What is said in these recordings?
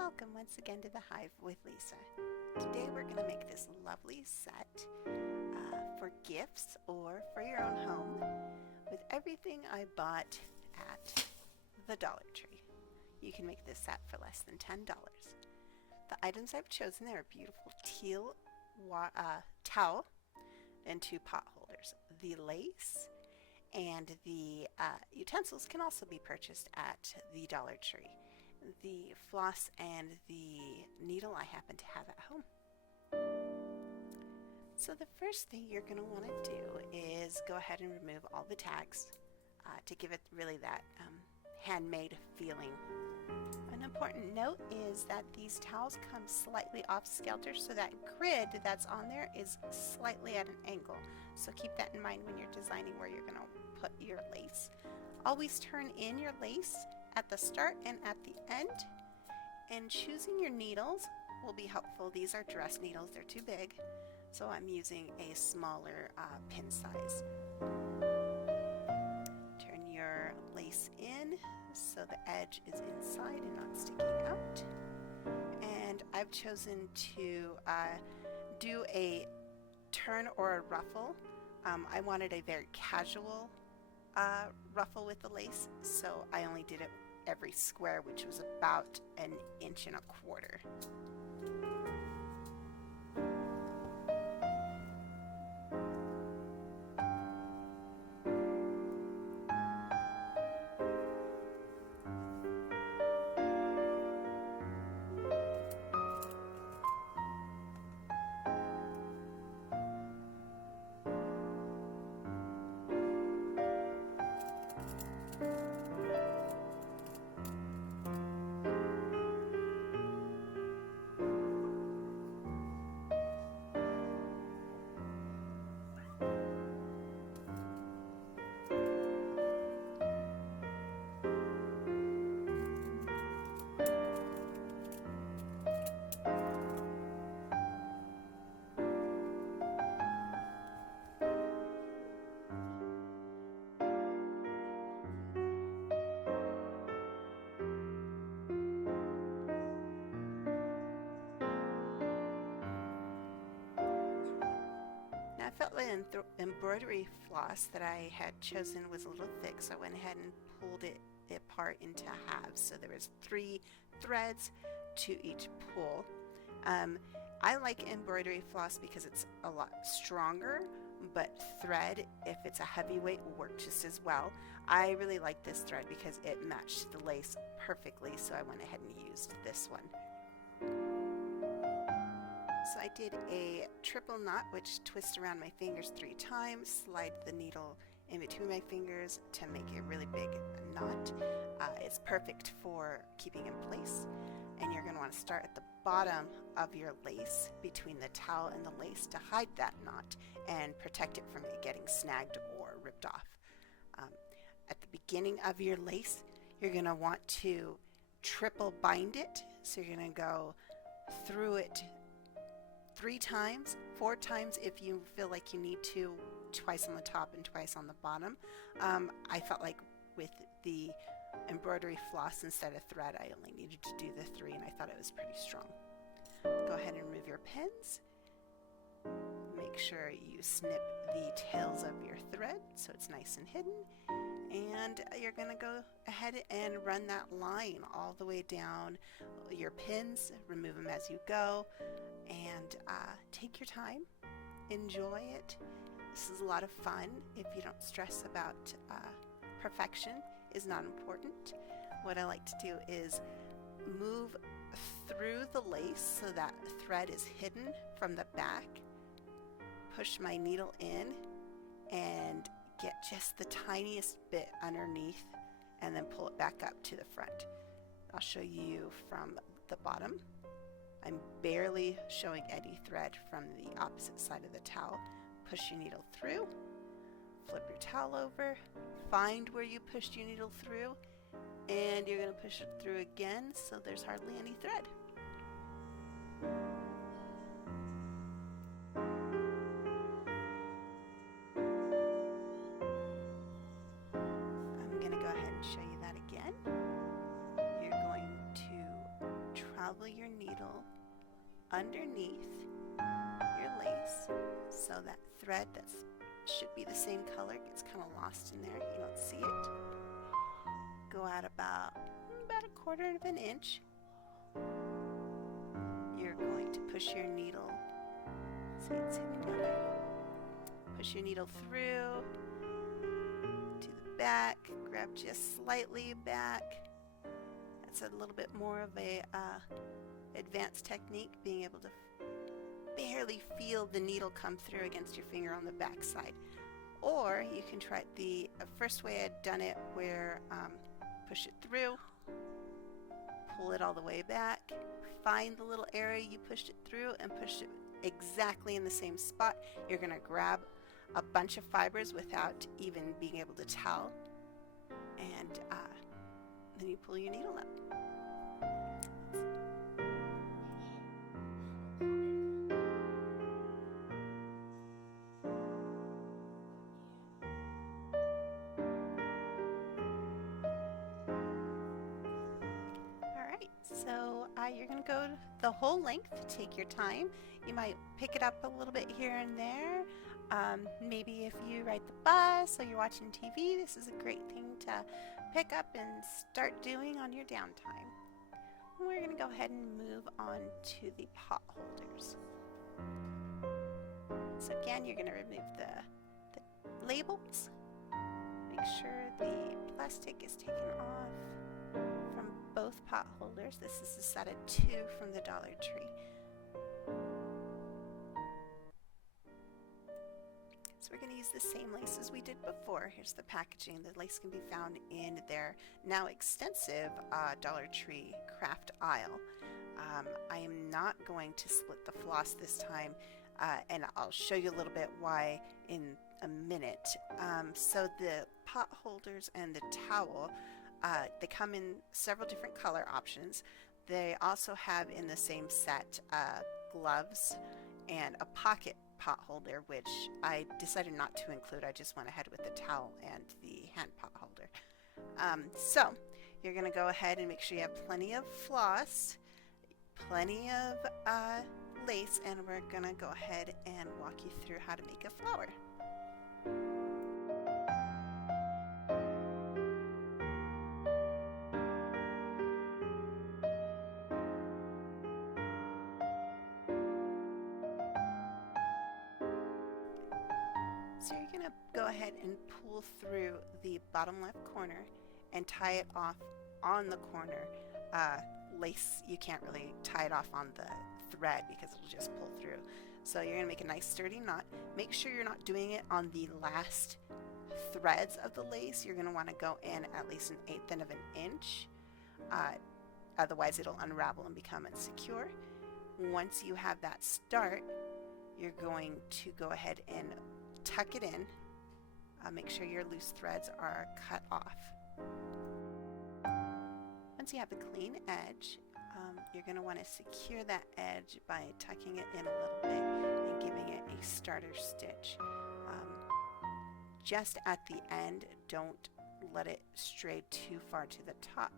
Welcome once again to the Hive with Lisa. Today we're going to make this lovely set for gifts or for your own home with everything I bought at the Dollar Tree. You can make this set for less than $10. The items I've chosen are a beautiful teal towel and 2 pot holders. The lace and the utensils can also be purchased at the Dollar Tree. The floss and the needle I happen to have at home. So the first thing you're going to want to do is go ahead and remove all the tags to give it really that handmade feeling. An important note is that these towels come slightly off skelter, so that grid that's on there is slightly at an angle. So keep that in mind when you're designing where you're going to put your lace. Always turn in your lace at the start and at the end, and choosing your needles will be helpful. These are dress needles, they're too big, so I'm using a smaller pin size. Turn your lace in so the edge is inside and not sticking out, and I've chosen to do a turn or a ruffle. I wanted a very casual ruffle with the lace, so I only did it every square, which was about 1.25 inches. I felt the embroidery floss that I had chosen was a little thick, so I went ahead and pulled it apart into halves. So there was 3 threads to each pull. I like embroidery floss because it's a lot stronger, but thread, if it's a heavyweight, will work just as well. I really like this thread because it matched the lace perfectly, so I went ahead and used this one. So I did a triple knot, which twists around my fingers 3 times, slide the needle in between my fingers to make a really big knot. It's perfect for keeping in place, and you're going to want to start at the bottom of your lace between the towel and the lace to hide that knot and protect it from it getting snagged or ripped off. At the beginning of your lace, you're going to want to triple bind it, so you're going to go through it 3 times, 4 times if you feel like you need to, twice on the top and twice on the bottom. I felt like with the embroidery floss instead of thread, I only needed to do the 3, and I thought it was pretty strong. Go ahead and remove your pins. Make sure you snip the tails of your thread so it's nice and hidden. And you're going to go ahead and run that line all the way down your pins. Remove them as you go, and take your time. Enjoy it. This is a lot of fun. If you don't stress about perfection, is not important. What I like to do is move through the lace so that thread is hidden from the back. Push my needle in and get just the tiniest bit underneath, and then pull it back up to the front. I'll show you from the bottom. I'm barely showing any thread from the opposite side of the towel. Push your needle through, flip your towel over, find where you pushed your needle through, and you're going to push it through again so there's hardly any thread. Show you that again. You're going to unravel your needle underneath your lace, so that thread that should be the same color gets kind of lost in there. You don't see it. Go out about a quarter of an inch. You're going to push your needle. See, it's hidden down there. Push your needle through to the back. Grab just slightly back. That's a little bit more of a advanced technique, being able to barely feel the needle come through against your finger on the back side. Or you can try the first way I'd done it, where push it through, pull it all the way back, find the little area you pushed it through and push it exactly in the same spot. You're going to grab a bunch of fibers without even being able to tell, and then you pull your needle up. So you're going to go the whole length. Take your time. You might pick it up a little bit here and there. Maybe if you ride the bus or you're watching TV, this is a great thing to pick up and start doing on your downtime. We're going to go ahead and move on to the pot holders. So again, you're going to remove the labels. Make sure the plastic is taken off from both pot holders. This is a set of 2 from the Dollar Tree. So we're going to use the same lace as we did before. Here's the packaging. The lace can be found in their now extensive Dollar Tree craft aisle. I am not going to split the floss this time, and I'll show you a little bit why in a minute. So the pot holders and the towel, they come in several different color options. They also have in the same set gloves and a pocket pot holder, which I decided not to include. I just went ahead with the towel and the hand pot holder. So you're going to go ahead and make sure you have plenty of floss, plenty of lace, and we're going to go ahead and walk you through how to make a flower. So you're going to go ahead and pull through the bottom left corner and tie it off on the corner. Lace, you can't really tie it off on the thread because it'll just pull through. So you're going to make a nice sturdy knot. Make sure you're not doing it on the last threads of the lace. You're going to want to go in at least 1/8 of an inch. Otherwise it'll unravel and become insecure. Once you have that start, you're going to go ahead and tuck it in. Make sure your loose threads are cut off. Once you have a clean edge, you're going to want to secure that edge by tucking it in a little bit and giving it a starter stitch. Just at the end, don't let it stray too far to the top.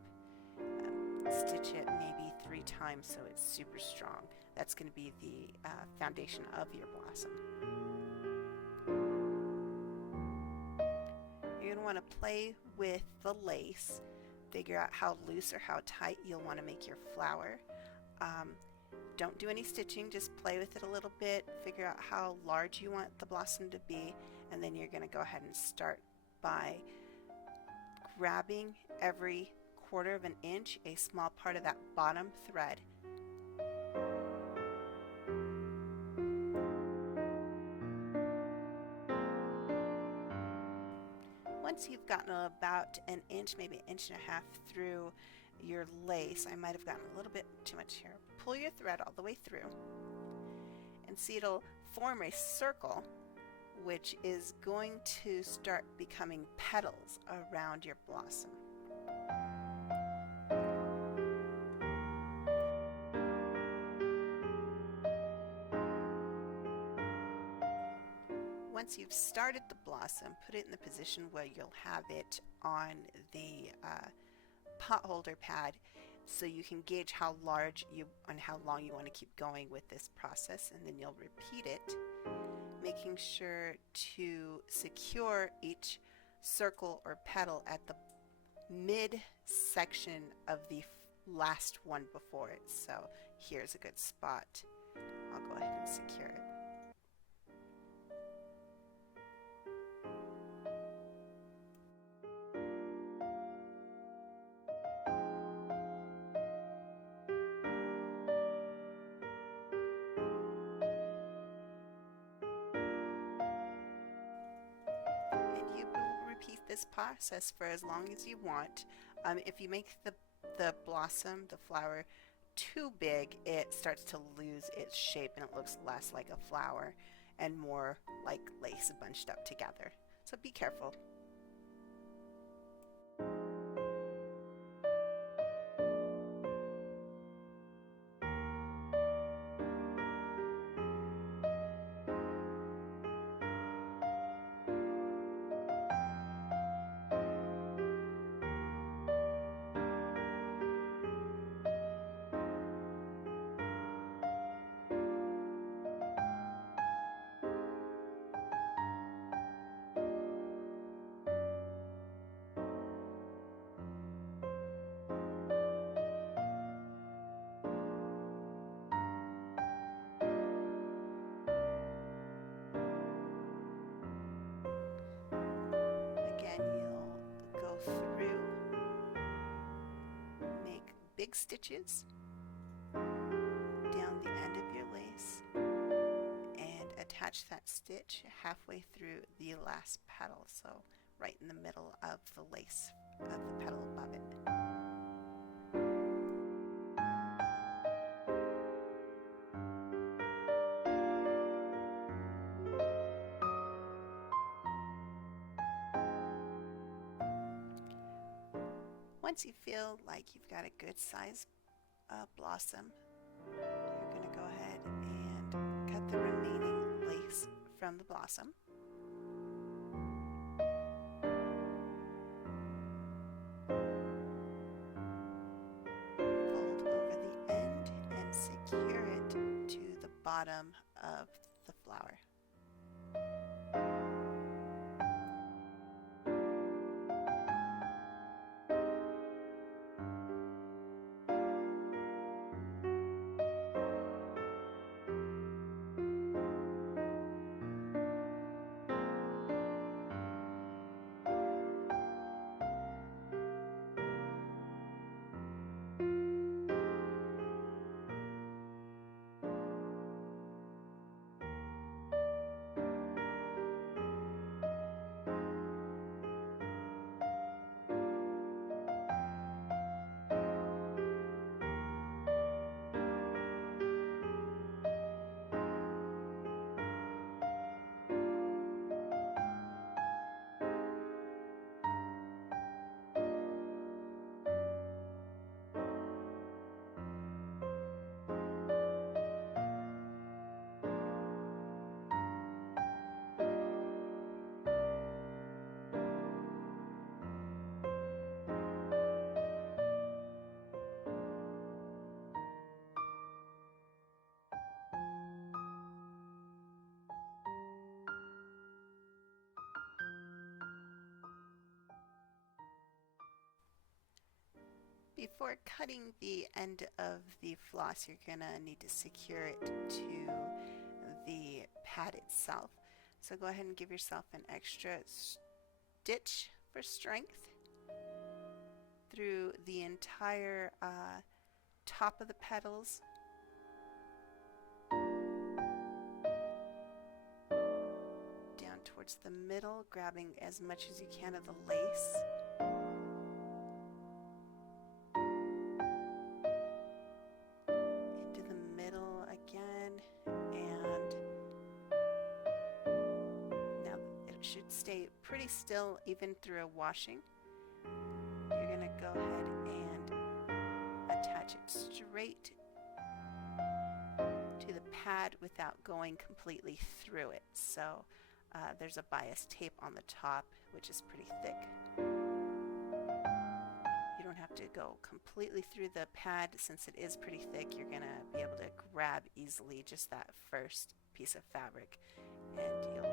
Stitch it maybe 3 times so it's super strong. That's going to be the foundation of your blossom. You're going to want to play with the lace. Figure out how loose or how tight you'll want to make your flower. Don't do any stitching, just play with it a little bit. Figure out how large you want the blossom to be, and then you're going to go ahead and start by grabbing every 1/4 of an inch, a small part of that bottom thread. Once you've gotten about 1 inch, maybe 1.5 inches through your lace, I might have gotten a little bit too much here. Pull your thread all the way through and see it'll form a circle, which is going to start becoming petals around your blossom. Once you've started the blossom, put it in the position where you'll have it on the pot holder pad. so you can gauge how large you and how long you want to keep going with this process, and then you'll repeat it, making sure to secure each circle or petal at the mid section of the last one before it. So here's a good spot. I'll go ahead and secure it. And you will repeat this process for as long as you want. If you make the blossom, the flower, too big, it starts to lose its shape and it looks less like a flower and more like lace bunched up together. So be careful. You'll go through, make big stitches down the end of your lace, and attach that stitch halfway through the last petal, so right in the middle of the lace of the petal above it. Once you feel like you've got a good size blossom, you're going to go ahead and cut the remaining lace from the blossom. Fold over the end and secure it to the bottom of the flower. Before cutting the end of the floss, you're going to need to secure it to the pad itself. So go ahead and give yourself an extra stitch for strength through the entire top of the petals. Down towards the middle, grabbing as much as you can of the lace. Stay pretty still even through a washing. You're going to go ahead and attach it straight to the pad without going completely through it. So there's a bias tape on the top, which is pretty thick. You don't have to go go completely through the pad. Since it is pretty thick, you're going to be able to grab easily just that first piece of fabric, and you'll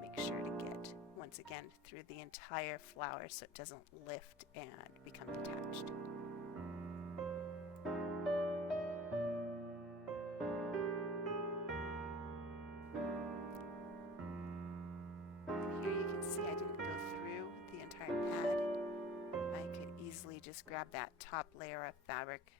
make sure to get, once again, through the entire flower so it doesn't lift and become detached. And here you can see I didn't go through the entire pad. I could easily just grab that top layer of fabric.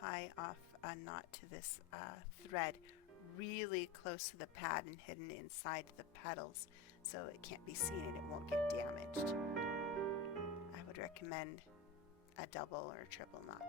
Tie off a knot to this thread really close to the pad and hidden inside the petals so it can't be seen and it won't get damaged. I would recommend a double or a triple knot.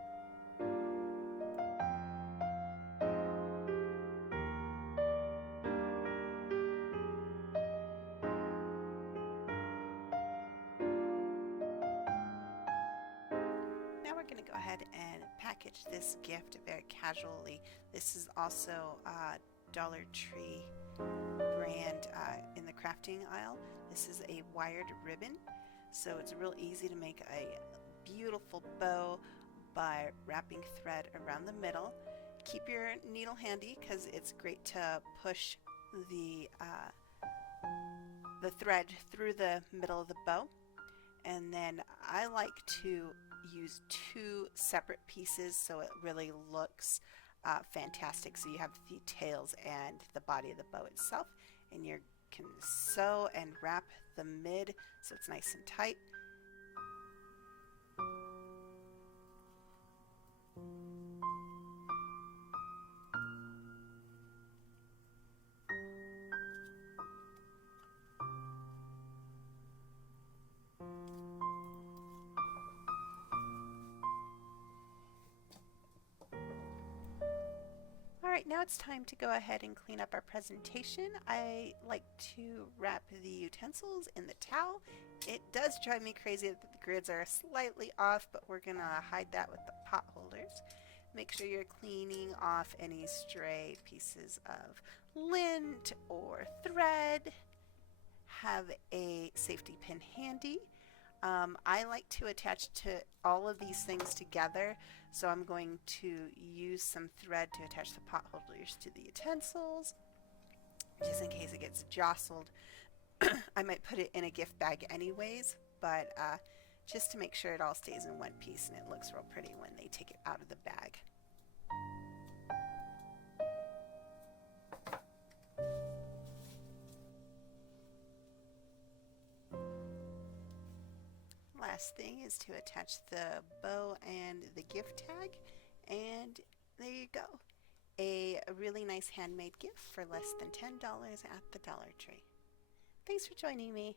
Now we're going to go ahead and package this gift very casually. This is also a Dollar Tree brand in the crafting aisle. This is a wired ribbon, so it's real easy to make a beautiful bow by wrapping thread around the middle. Keep your needle handy because it's great to push the thread through the middle of the bow. And then I like to use two separate pieces so it really looks fantastic. So you have the tails and the body of the bow itself, and you can sew and wrap the mid so it's nice and tight. Alright, now it's time to go ahead and clean up our presentation. I like to wrap the utensils in the towel. It does drive me crazy that the grids are slightly off, but we're going to hide that with the pot holders. Make sure you're cleaning off any stray pieces of lint or thread. Have a safety pin handy. I like to attach to all of these things together, so I'm going to use some thread to attach the pot holders to the utensils, just in case it gets jostled. I might put it in a gift bag anyways, but just to make sure it all stays in one piece and it looks real pretty when they take it out of the bag. Last thing is to attach the bow and the gift tag, and there you go. A really nice handmade gift for less than $10 at the Dollar Tree. Thanks for joining me.